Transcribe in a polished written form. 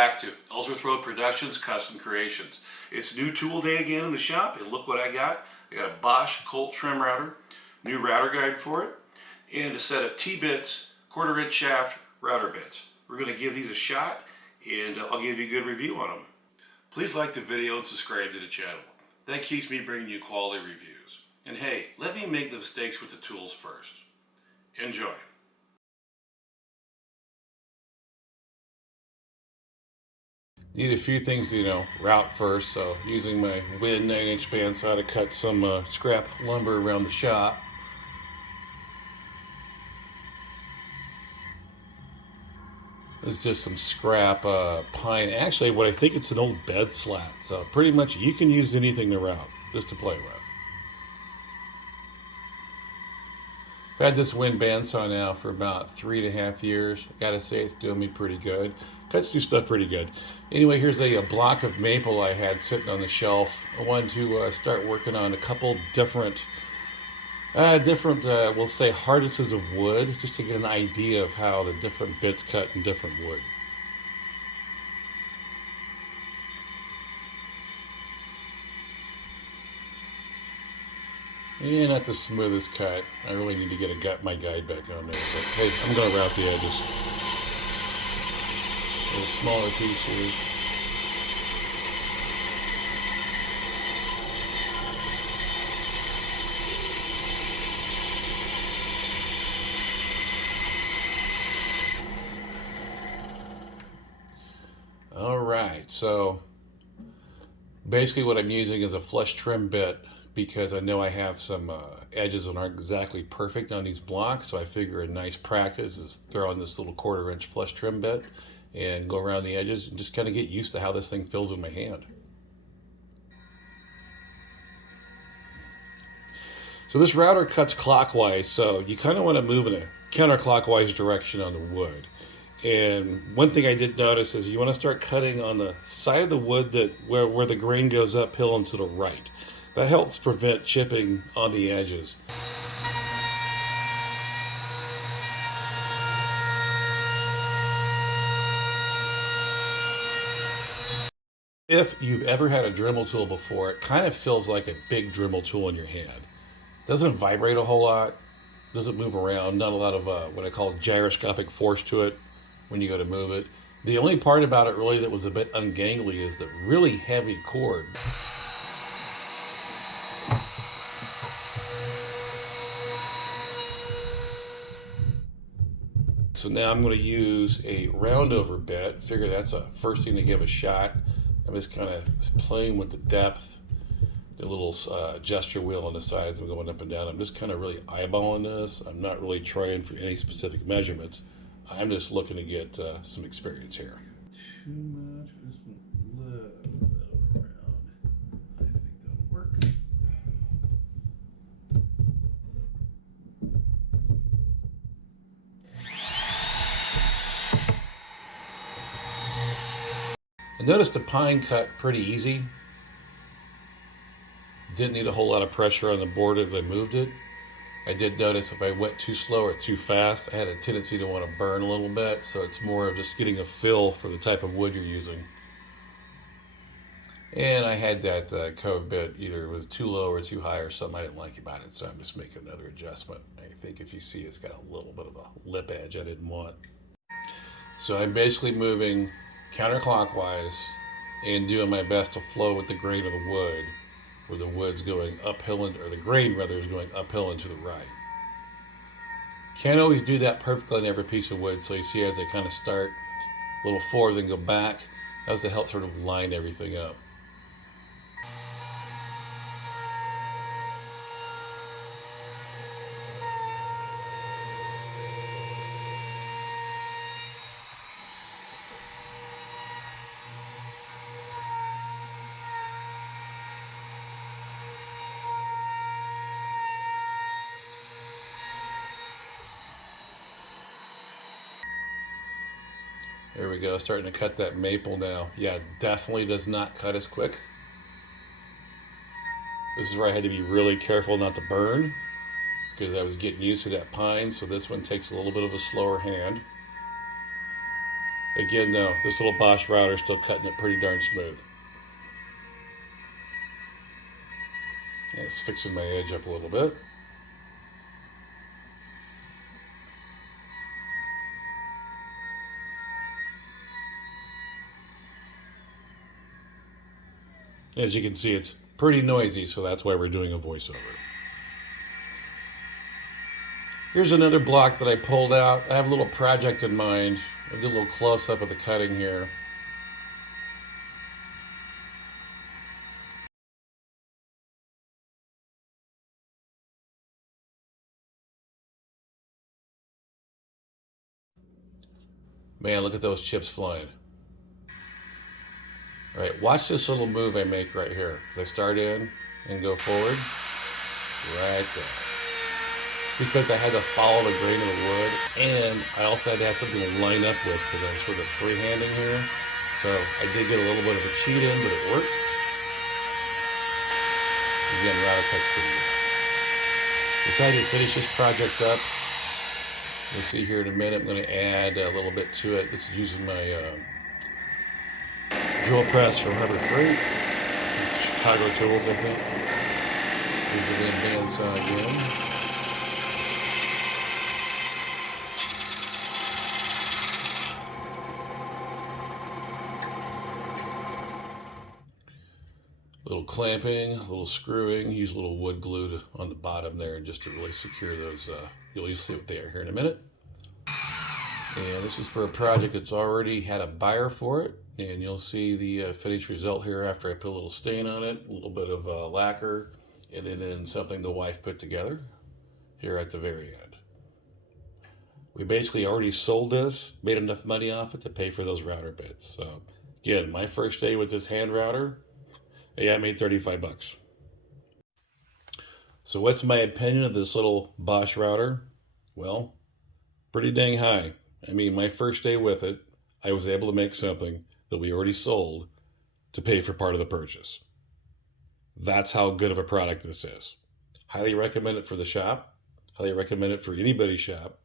back to Ellsworth Road Productions Custom Creations. It's new tool day again in the shop, and look what I got. I got a Bosch Colt trim router, new router guide for it, and a set of T-bits, quarter-inch shaft router bits. We're going to give these a shot, and I'll give you a good review on them. Please like the video and subscribe to the channel. That keeps me bringing you quality reviews. And hey, let me make the mistakes with the tools first. Enjoy. Need a few things to, route first, so using my Win 9-inch bandsaw to cut some scrap lumber around the shop. This is just some scrap pine. Actually, what I think it's an old bed slat, so pretty much you can use anything to route, just to play with. I've had this Win bandsaw now for about 3.5 years. I gotta say it's doing me pretty good. Cuts through stuff pretty good. Anyway, here's a block of maple I had sitting on the shelf. I wanted to start working on a couple different, we'll say harnesses of wood, just to get an idea of how the different bits cut in different wood. And not the smoothest cut. I really need to get my guide back on there. But hey, I'm going to route the edges. A little smaller piece here. All right, so basically what I'm using is a flush trim bit, because I know I have some edges that aren't exactly perfect on these blocks, so I figure a nice practice is throw on this little 1/4-inch flush trim bit and go around the edges and just kind of get used to how this thing feels in my hand. So this router cuts clockwise, so you kind of want to move in a counterclockwise direction on the wood. And one thing I did notice is you want to start cutting on the side of the wood that where the grain goes uphill and to the right. That helps prevent chipping on the edges. If you've ever had a Dremel tool before, it kind of feels like a big Dremel tool in your hand. Doesn't vibrate a whole lot, doesn't move around, not a lot of what I call gyroscopic force to it when you go to move it. The only part about it really that was a bit ungangly is the really heavy cord. So now I'm going to use a roundover bit. Figure that's a first thing to give a shot. I'm just kind of playing with the depth, the little gesture wheel on the sides. I'm going up and down. I'm just kind of really eyeballing this. I'm not really trying for any specific measurements. I'm just looking to get some experience here. Too much, just a little bit around. I think that'll work. I noticed the pine cut pretty easy. Didn't need a whole lot of pressure on the board as I moved it. I did notice if I went too slow or too fast, I had a tendency to want to burn a little bit, so it's more of just getting a feel for the type of wood you're using. And I had that cove bit, either it was too low or too high or something I didn't like about it, so I'm just making another adjustment. I think if you see it's got a little bit of a lip edge I didn't want. So I'm basically moving counterclockwise and doing my best to flow with the grain of the wood, where the wood's going uphill, or the grain rather is going uphill and to the right. Can't always do that perfectly on every piece of wood, so you see as I kind of start a little forward then go back, that's to help sort of line everything up. There we go, starting to cut that maple now. Yeah, definitely does not cut as quick. This is where I had to be really careful not to burn, because I was getting used to that pine, so this one takes a little bit of a slower hand. Again, though, this little Bosch router is still cutting it pretty darn smooth. And it's fixing my edge up a little bit. As you can see, it's pretty noisy, so that's why we're doing a voiceover. Here's another block that I pulled out. I have a little project in mind. I did a little close-up of the cutting here. Man, look at those chips flying. All right, watch this little move I make right here. As I start in and go forward, right there. Because I had to follow the grain of the wood, and I also had to have something to line up with because I'm sort of freehanding here. So I did get a little bit of a cheat in, but it worked. Again, router cuts pretty good. Decided to finish this project up. You'll see here in a minute, I'm going to add a little bit to it. This is using my drill press from Harbor Freight. Chicago Tools, I think. These are the bandsaw again. Little clamping, a little screwing. Use a little wood glue on the bottom there just to really secure those. You'll see what they are here in a minute. And this is for a project that's already had a buyer for it. And you'll see the finished result here after I put a little stain on it, a little bit of lacquer, and then something the wife put together here at the very end. We basically already sold this, made enough money off it to pay for those router bits. So again, my first day with this hand router, yeah, I made 35 bucks. So what's my opinion of this little Bosch router? Well, pretty dang high. I mean, my first day with it, I was able to make something that we already sold to pay for part of the purchase. That's how good of a product this is. Highly recommend it for the shop. Highly recommend it for anybody's shop.